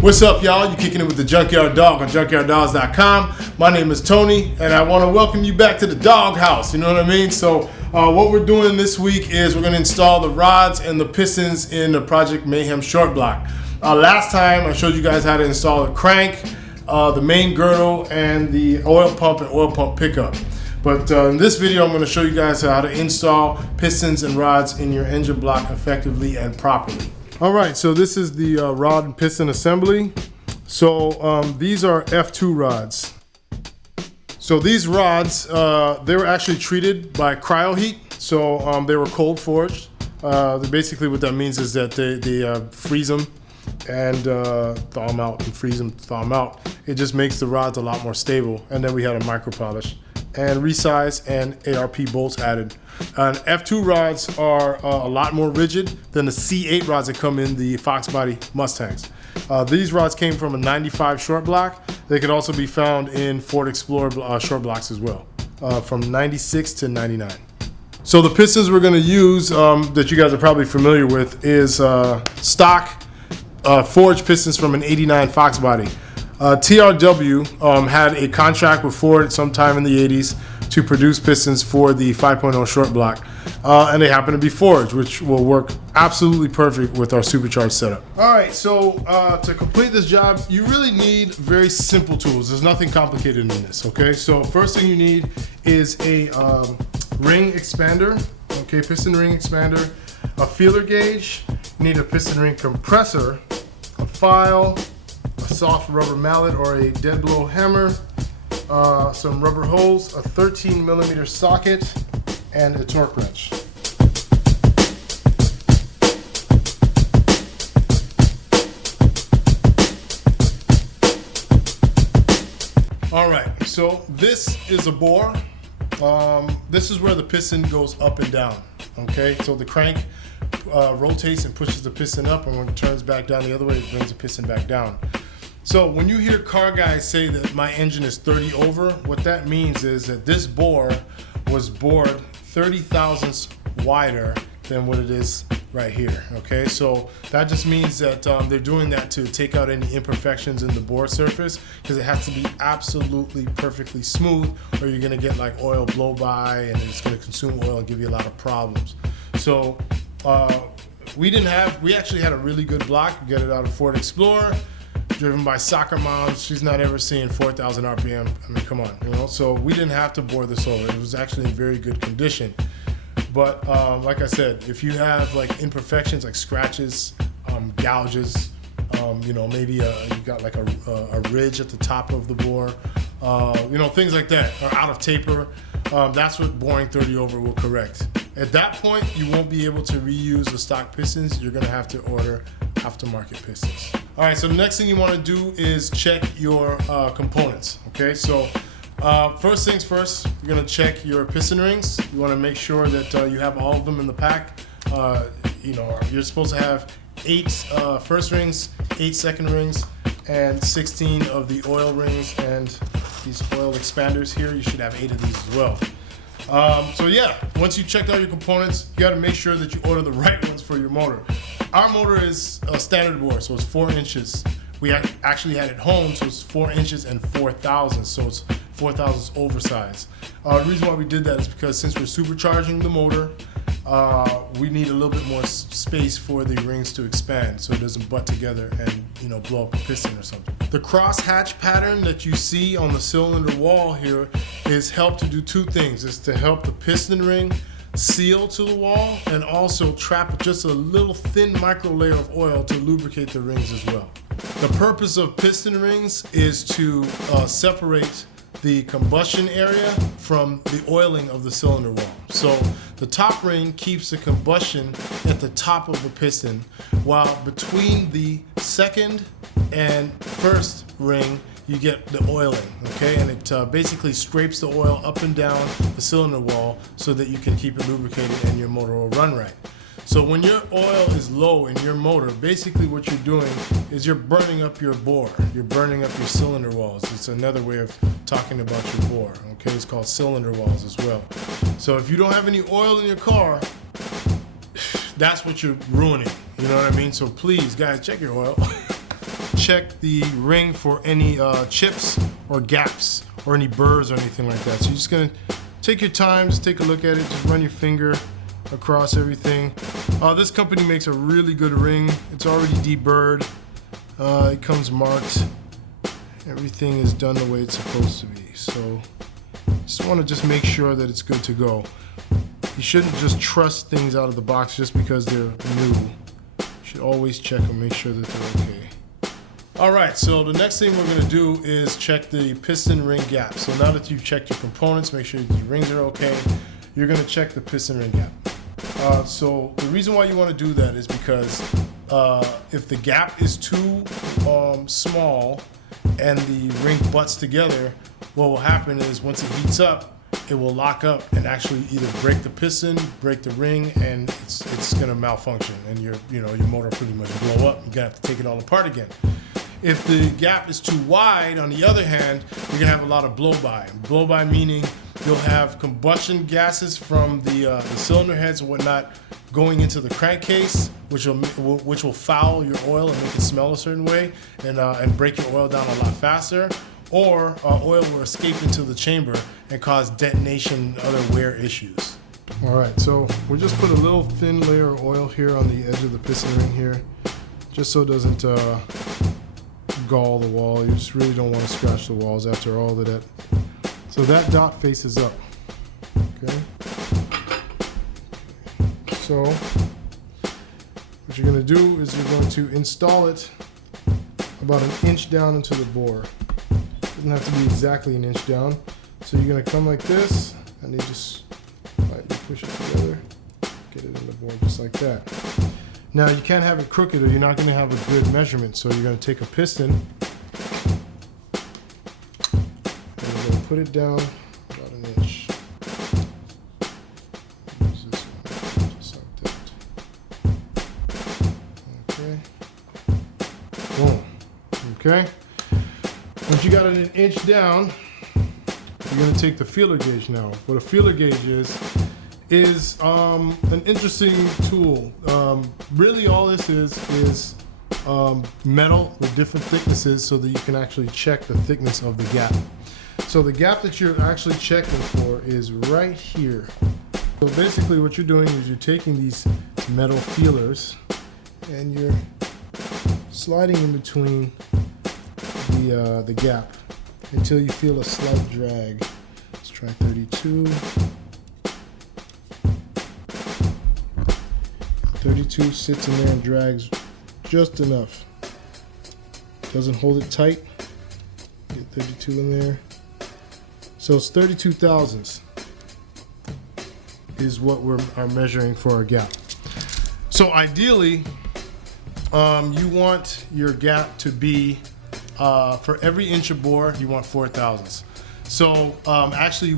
What's up, y'all? You kicking it with the Junkyard Dog on junkyarddogs.com. My name is Tony, and I want to welcome you back to the dog house. You know what I mean? So what we're doing this week is we're going to install the rods and the pistons in the Project Mayhem short block. Last time I showed you guys how to install the crank, the main girdle, and the oil pump and oil pump pickup. But in this video, I'm going to show you guys how to install pistons and rods in your engine block effectively and properly. All right, so this is the rod and piston assembly. So these are F2 rods. So these rods, they were actually treated by CryoHeat. So they were cold forged. Basically what that means is that they freeze them and thaw them out, and freeze them, thaw them out. It just makes the rods a lot more stable. And then we had a micro polish and resize and ARP bolts added. And F2 rods are a lot more rigid than the C8 rods that come in the Fox body Mustangs. These rods came from a 95 short block. They could also be found in Ford Explorer short blocks as well, from 96 to 99. So the pistons we're going to use that you guys are probably familiar with is stock forged pistons from an 89 Fox body. TRW had a contract with Ford sometime in the 80s to produce pistons for the 5.0 short block, and they happen to be forged, which will work absolutely perfect with our supercharged setup. All right, so to complete this job, you really need very simple tools. There's nothing complicated in this, okay? So first thing you need is a ring expander, okay, piston ring expander, a feeler gauge, you need a piston ring compressor, a file, a soft rubber mallet or a dead blow hammer, some rubber hose, a 13mm socket, and a torque wrench. All right, so this is a bore. This is where the piston goes up and down, okay? So the crank rotates and pushes the piston up, and when it turns back down the other way, it brings the piston back down. So when you hear car guys say that my engine is 30 over, what that means is that this bore was bored 30 thousandths wider than what it is right here, okay? So that just means that they're doing that to take out any imperfections in the bore surface, because it has to be absolutely perfectly smooth, or you're gonna get like oil blow by and it's gonna consume oil and give you a lot of problems. So we actually had a really good block. We got it out of Ford Explorer, driven by soccer moms. She's not ever seeing 4,000 RPM. I mean, come on, you know? So we didn't have to bore this over. It was actually in very good condition. But like I said, if you have like imperfections, like scratches, gouges, you know, maybe you got like a ridge at the top of the bore, you know, things like that, or out of taper, that's what boring 30 over will correct. At that point, you won't be able to reuse the stock pistons. You're gonna have to order aftermarket pistons. All right, so the next thing you wanna do is check your components, okay? So first things first, you're gonna check your piston rings. You wanna make sure that you have all of them in the pack. You know, you're supposed to have 8 first rings, 8 second rings, and 16 of the oil rings, and these oil expanders here, you should have 8 of these as well. So yeah, once you checked out your components, you gotta make sure that you order the right ones for your motor. Our motor is a standard bore, so it's 4 inches. We actually had it home, so it's 4 inches and 4 thousandths, so it's 4 thousandths oversized. The reason why we did that is because since we're supercharging the motor, we need a little bit more space for the rings to expand so it doesn't butt together and, you know, blow up a piston or something. The cross hatch pattern that you see on the cylinder wall here is helped to do 2 things. It's to help the piston ring seal to the wall and also trap just a little thin micro layer of oil to lubricate the rings as well. The purpose of piston rings is to separate the combustion area from the oiling of the cylinder wall. So the top ring keeps the combustion at the top of the piston, while between the second and first ring you get the oiling, okay? And it basically scrapes the oil up and down the cylinder wall so that you can keep it lubricated and your motor will run right. So when your oil is low in your motor, basically what you're doing is you're burning up your bore. You're burning up your cylinder walls. It's another way of talking about your bore, okay? It's called cylinder walls as well. So if you don't have any oil in your car, that's what you're ruining, you know what I mean? So please, guys, check your oil. check the ring for any chips or gaps or any burrs or anything like that. So you're just gonna take your time, just take a look at it, just run your finger across everything. This company makes a really good ring. It's already deburred. It comes marked. Everything is done the way it's supposed to be. So just want to just make sure that it's good to go. You shouldn't just trust things out of the box just because they're new. You should always check them, make sure that they're okay. All right, so the next thing we're going to do is check the piston ring gap. So now that you've checked your components, make sure your rings are okay, you're going to check the piston ring gap. So the reason why you want to do that is because if the gap is too small and the ring butts together, what will happen is once it heats up, it will lock up and actually either break the piston, break the ring, and it's going to malfunction, and your motor pretty much blow up. You're going to have to take it all apart again. If the gap is too wide, on the other hand, you're going to have a lot of blow-by. Blow-by meaning you'll have combustion gases from the cylinder heads and whatnot going into the crankcase, which will foul your oil and make it smell a certain way, and break your oil down a lot faster. Or oil will escape into the chamber and cause detonation and other wear issues. All right, so we'll just put a little thin layer of oil here on the edge of the piston ring here, just so it doesn't gall the wall. You just really don't want to scratch the walls after all of that. So that dot faces up, okay? So what you're gonna do is you're going to install it about an inch down into the bore. Doesn't have to be exactly an inch down. So you're gonna come like this, and you just lightly push it together, get it in the bore just like that. Now you can't have it crooked or you're not gonna have a good measurement. So you're gonna take a piston, and you're gonna put it down about an inch. Use this one, just like that. Okay. Boom. Okay. Once you got it an inch down, you're going to take the feeler gauge now. What a feeler gauge is an interesting tool. Really all this is metal with different thicknesses so that you can actually check the thickness of the gap. So the gap that you're actually checking for is right here. So basically what you're doing is you're taking these metal feelers and you're sliding in between the gap until you feel a slight drag. Let's try 32. 32 sits in there and drags just enough. Doesn't hold it tight. Get 32 in there. So it's 32 thousandths is what we are measuring for our gap. So ideally, you want your gap to be for every inch of bore, you want 4 thousandths. So actually,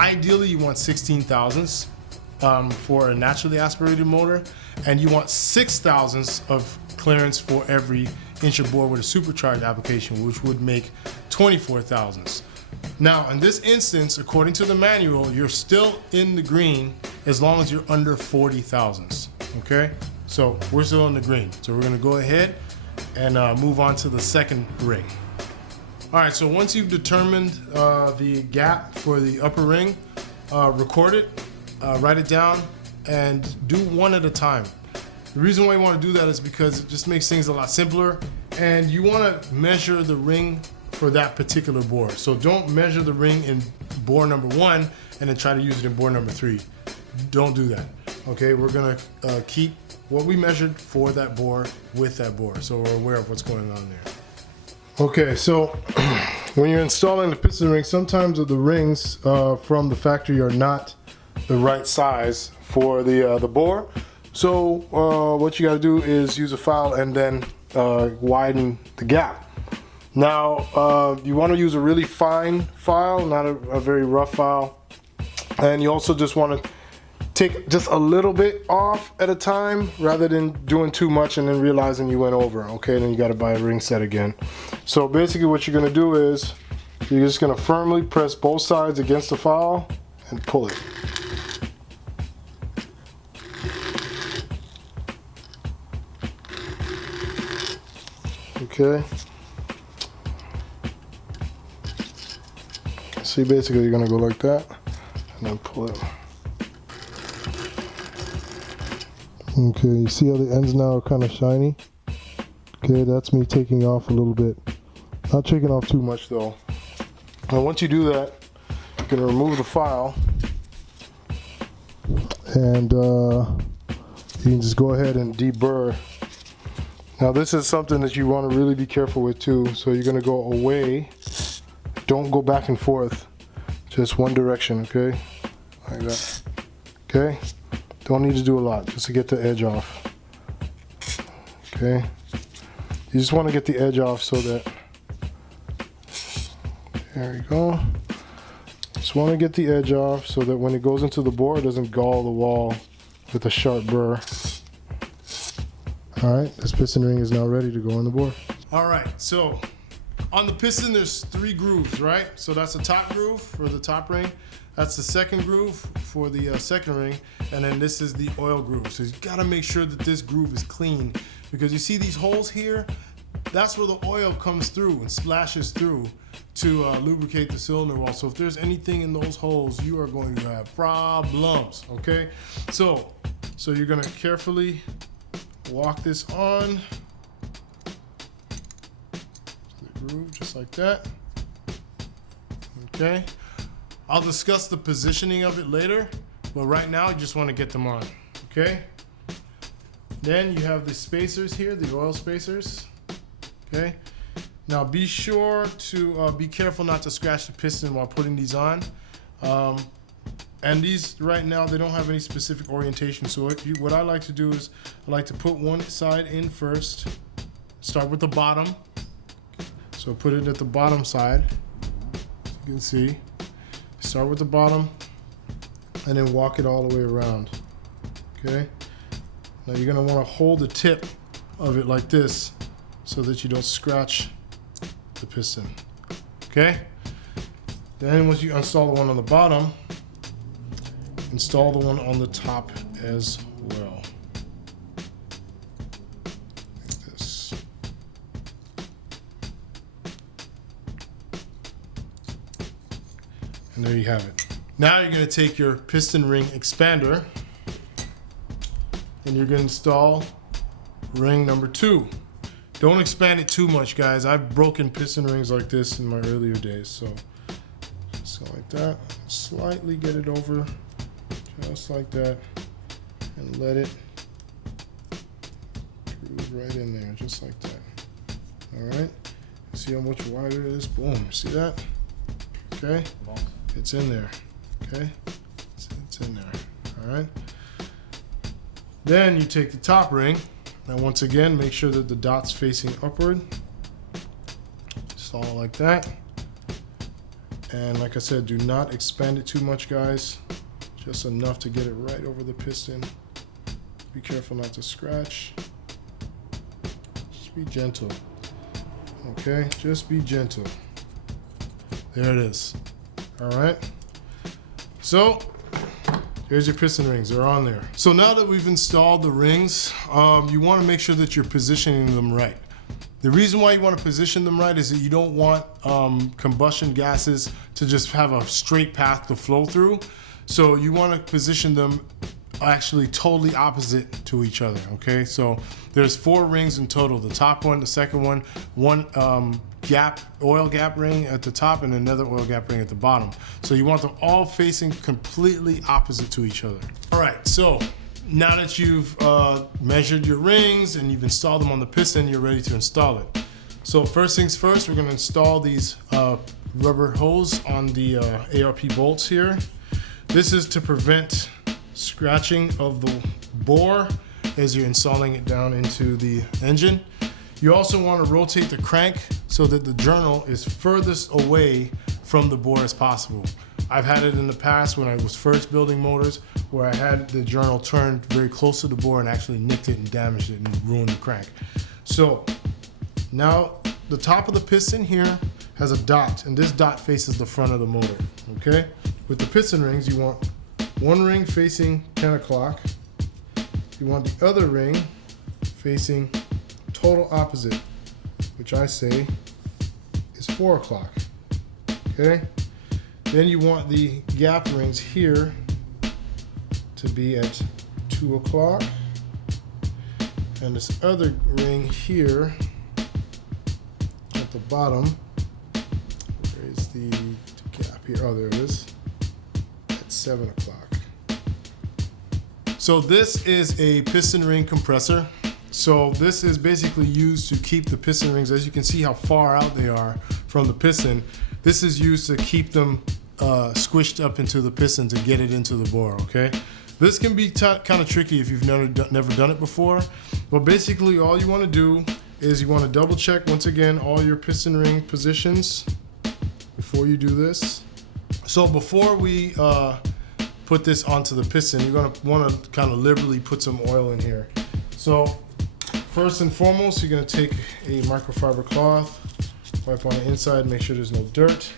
ideally you want 16 thousandths for a naturally aspirated motor, and you want 6 thousandths of clearance for every inch of bore with a supercharged application, which would make 24 thousandths. Now, in this instance, according to the manual, you're still in the green as long as you're under 40 thousandths. Okay, so we're still in the green. So we're going to go ahead and move on to the second ring. All right, so once you've determined the gap for the upper ring, record it, write it down, and do one at a time. The reason why you want to do that is because it just makes things a lot simpler, and you want to measure the ring for that particular bore. So don't measure the ring in bore number 1 and then try to use it in bore number 3. Don't do that. Okay, we're gonna keep what we measured for that bore with that bore, so we're aware of what's going on there. Okay, so when you're installing the piston ring, sometimes the rings from the factory are not the right size for the bore. So what you got to do is use a file and then widen the gap. Now you want to use a really fine file, not a very rough file, and you also just want to take just a little bit off at a time rather than doing too much and then realizing you went over. Okay, then you got to buy a ring set again. So basically what you're going to do is you're just going to firmly press both sides against the file and pull it. Okay. See, basically you're gonna go like that and then pull it. Okay, you see how the ends now are kind of shiny? Okay, that's me taking off a little bit. Not taking off too much though. Now once you do that, you're gonna remove the file and you can just go ahead and deburr. Now this is something that you want to really be careful with too. So you're gonna go away. Don't go back and forth. Just one direction, okay? Like that. Okay? Don't need to do a lot just to get the edge off. Okay? You just want to get the edge off so that, there you go. Just want to get the edge off so that when it goes into the bore, it doesn't gall the wall with a sharp burr. All right, this piston ring is now ready to go in the bore. All right, so on the piston, there's 3 grooves, right? So that's the top groove for the top ring. That's the second groove for the second ring. And then this is the oil groove. So you gotta make sure that this groove is clean, because you see these holes here? That's where the oil comes through and splashes through to lubricate the cylinder wall. So if there's anything in those holes, you are going to have problems, okay? So you're gonna carefully walk this on the groove, just like that, okay? I'll discuss the positioning of it later, but right now I just want to get them on, okay? Then you have the spacers here, the oil spacers, okay? Now be sure to be careful not to scratch the piston while putting these on. And these right now, they don't have any specific orientation. So what I like to do is I like to put one side in first, start with the bottom. So put it at the bottom side, as you can see. Start with the bottom and then walk it all the way around, okay? Now you're gonna wanna hold the tip of it like this so that you don't scratch the piston, okay? Then once you install the one on the bottom, install the one on the top as well. Like this. And there you have it. Now you're going to take your piston ring expander and you're going to install ring number 2. Don't expand it too much, guys. I've broken piston rings like this in my earlier days. So just go like that. Slightly get it over, just like that, and let it groove right in there, just like that. All right. See how much wider it is? Boom. See that? Okay. It's in there, okay? It's in there, all right? Then you take the top ring, and once again, make sure that the dot's facing upward. Install it like that. And like I said, do not expand it too much, guys. Just enough to get it right over the piston. Be careful not to scratch. Just be gentle, okay? Just be gentle. There it is. All right, so here's your piston rings, they're on there. So now that we've installed the rings, you wanna make sure that you're positioning them right. The reason why you wanna position them right is that you don't want combustion gases to just have a straight path to flow through. So you wanna position them actually totally opposite to each other, okay? So there's 4 rings in total. The top one, the second one, one oil gap ring at the top and another oil gap ring at the bottom. So you want them all facing completely opposite to each other. All right, so now that you've measured your rings and you've installed them on the piston, you're ready to install it. So first things first, we're gonna install these rubber hose on the ARP bolts here. This is to prevent scratching of the bore as you're installing it down into the engine. You also want to rotate the crank so that the journal is furthest away from the bore as possible. I've had it in the past when I was first building motors where I had the journal turned very close to the bore and actually nicked it and damaged it and ruined the crank. So now the top of the piston here has a dot, and this dot faces the front of the motor, okay? With the piston rings, you want one ring facing 10 o'clock. You want the other ring facing total opposite. which I say is 4 o'clock. Okay? Then you want the gap rings here to be at 2 o'clock. And this other ring here at the bottom, where is the gap here? Oh, there it is. At 7 o'clock. So this is a piston ring compressor. So this is basically used to keep the piston rings, as you can see how far out they are from the piston. This is used to keep them squished up into the piston to get it into the bore, okay? This can be kind of tricky if you've never done it before. But basically all you want to do is you want to double check once again all your piston ring positions before you do this. So before we put this onto the piston, you're going to want to kind of liberally put some oil in here. So first and foremost, you're going to take a microfiber cloth, wipe on the inside, make sure there's no dirt.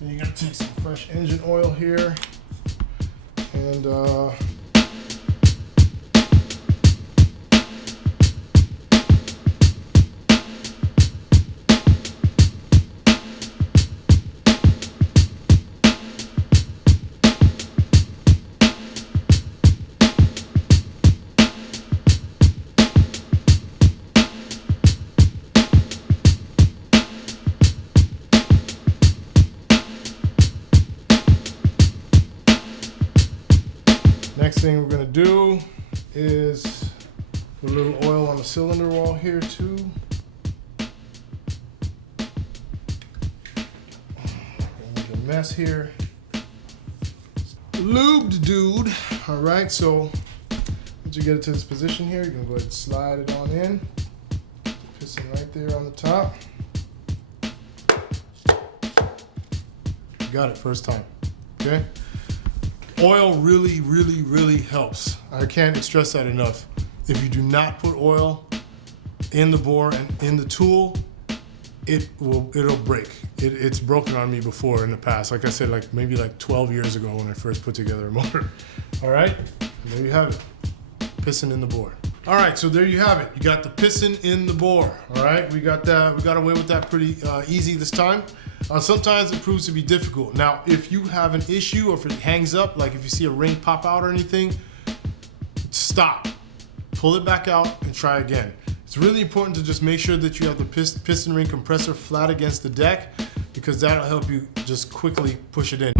Then you're going to take some fresh engine oil here and next thing we're going to do is put a little oil on the cylinder wall here too. Make a mess here. Lubed, dude. All right, so once you get it to this position here, you can go ahead and slide it on in. Piston right there on the top. Got it first time. Okay. Oil really helps. I can't stress that enough. If you do not put oil in the bore and in the tool, it'll break. It's broken on me before in the past. Like I said, maybe 12 years ago when I first put together a motor. All right, there you have it. Piston in the bore. All right, so there you have it. You got the piston in the bore. All right, we got that. We got away with that pretty easy this time. Sometimes it proves to be difficult. Now, if you have an issue or if it hangs up, like if you see a ring pop out or anything, stop, pull it back out and try again. It's really important to just make sure that you have the piston ring compressor flat against the deck because that'll help you just quickly push it in.